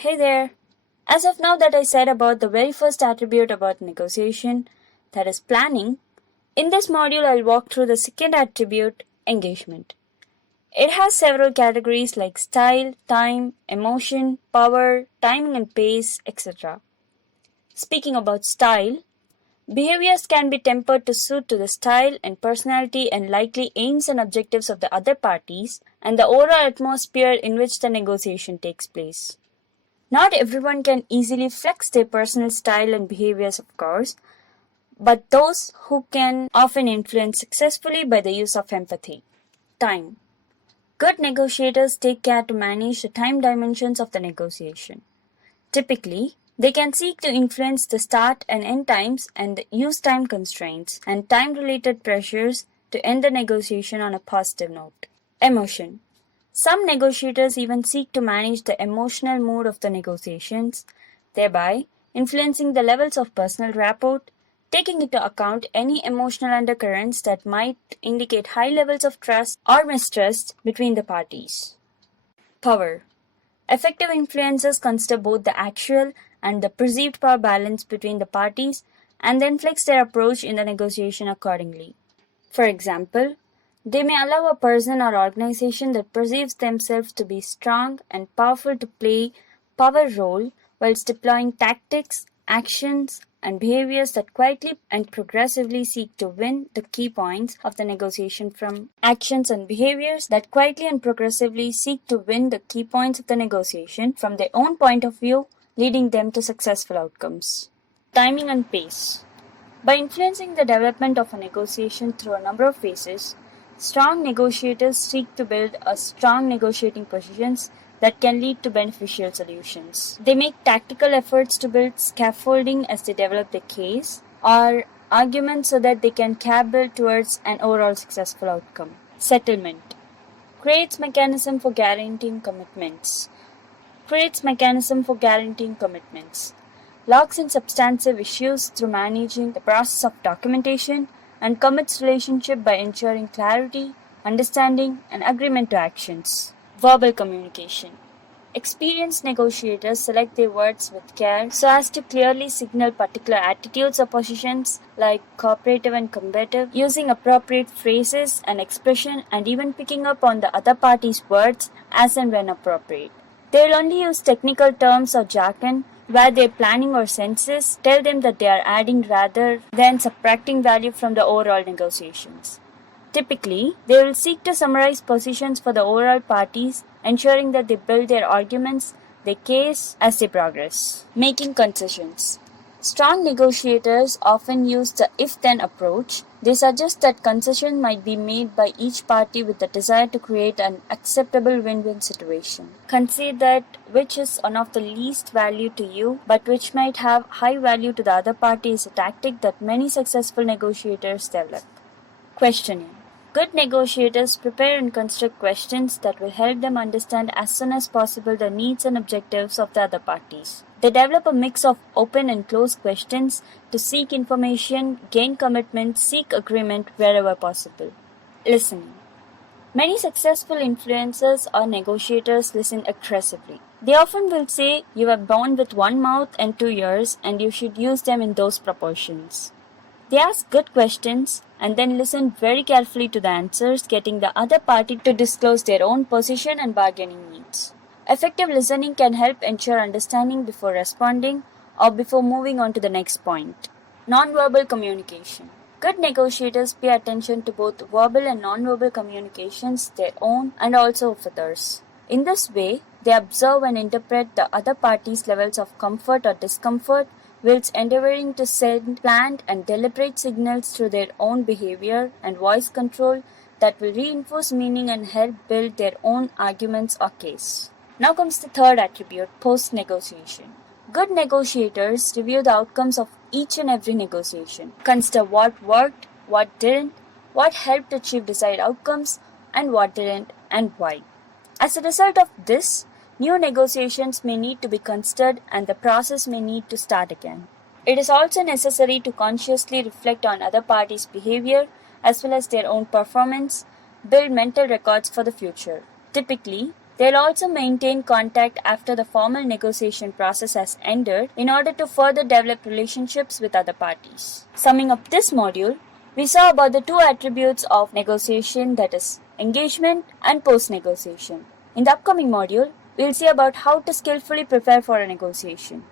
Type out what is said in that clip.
Hey there! As of now that I said about the very first attribute about negotiation, that is planning, in this module I'll walk through the second attribute, engagement. It has several categories like style, time, emotion, power, timing and pace, etc. Speaking about style, behaviors can be tempered to suit to the style and personality and likely aims and objectives of the other parties and the overall atmosphere in which the negotiation takes place. Not everyone can easily flex their personal style and behaviors, of course, but those who can often influence successfully by the use of empathy. Time. Good negotiators take care to manage the time dimensions of the negotiation. Typically, they can seek to influence the start and end times and use time constraints and time-related pressures to end the negotiation on a positive note. Emotion. Some negotiators even seek to manage the emotional mood of the negotiations, thereby influencing the levels of personal rapport, taking into account any emotional undercurrents that might indicate high levels of trust or mistrust between the parties. Power. Effective influencers consider both the actual and the perceived power balance between the parties and then flex their approach in the negotiation accordingly. For example, they may allow a person or organization that perceives themselves to be strong and powerful to play power role whilst deploying tactics, actions, and behaviors that quietly and progressively seek to win the key points of the negotiation from actions and behaviors that quietly and progressively seek to win the key points of the negotiation from their own point of view, leading them to successful outcomes. Timing and pace. By influencing the development of a negotiation through a number of phases, strong negotiators seek to build a strong negotiating positions that can lead to beneficial solutions. They make tactical efforts to build scaffolding as they develop the case or argument so that they can cabal towards an overall successful outcome. Settlement. Creates mechanism for guaranteeing commitments. Locks in substantive issues through managing the process of documentation and commits relationship by ensuring clarity, understanding, and agreement to actions. Verbal communication. Experienced negotiators select their words with care so as to clearly signal particular attitudes or positions like cooperative and combative, using appropriate phrases and expression and even picking up on the other party's words as and when appropriate. They will only use technical terms or jargon where their planning or senses tell them that they are adding rather than subtracting value from the overall negotiations. Typically, they will seek to summarize positions for the overall parties, ensuring that they build their arguments, their case as they progress. Making concessions. Strong negotiators often use the if-then approach. They suggest that concession might be made by each party with the desire to create an acceptable win-win situation. Concede that which is one of the least value to you, but which might have high value to the other party is a tactic that many successful negotiators develop. Questioning. Good negotiators prepare and construct questions that will help them understand as soon as possible the needs and objectives of the other parties. They develop a mix of open and closed questions to seek information, gain commitment, seek agreement wherever possible. Listening. Many successful influencers or negotiators listen aggressively. They often will say, "You are born with one mouth and 2 ears, and you should use them in those proportions." They ask good questions and then listen very carefully to the answers, getting the other party to disclose their own position and bargaining needs. Effective listening can help ensure understanding before responding or before moving on to the next point. Nonverbal communication. Good negotiators pay attention to both verbal and nonverbal communications, their own and also of others. In this way, they observe and interpret the other party's levels of comfort or discomfort, whilst endeavoring to send planned and deliberate signals through their own behavior and voice control that will reinforce meaning and help build their own arguments or case. Now comes the third attribute, post-negotiation. Good negotiators review the outcomes of each and every negotiation, consider what worked, what didn't, what helped achieve desired outcomes, and what didn't, and why. As a result of this, new negotiations may need to be considered and the process may need to start again. It is also necessary to consciously reflect on other parties' behavior as well as their own performance, build mental records for the future. Typically, They'll also maintain contact after the formal negotiation process has ended in order to further develop relationships with other parties. Summing up this module, we saw about the two attributes of negotiation, that is, engagement and post-negotiation. In the upcoming module, we'll see about how to skillfully prepare for a negotiation.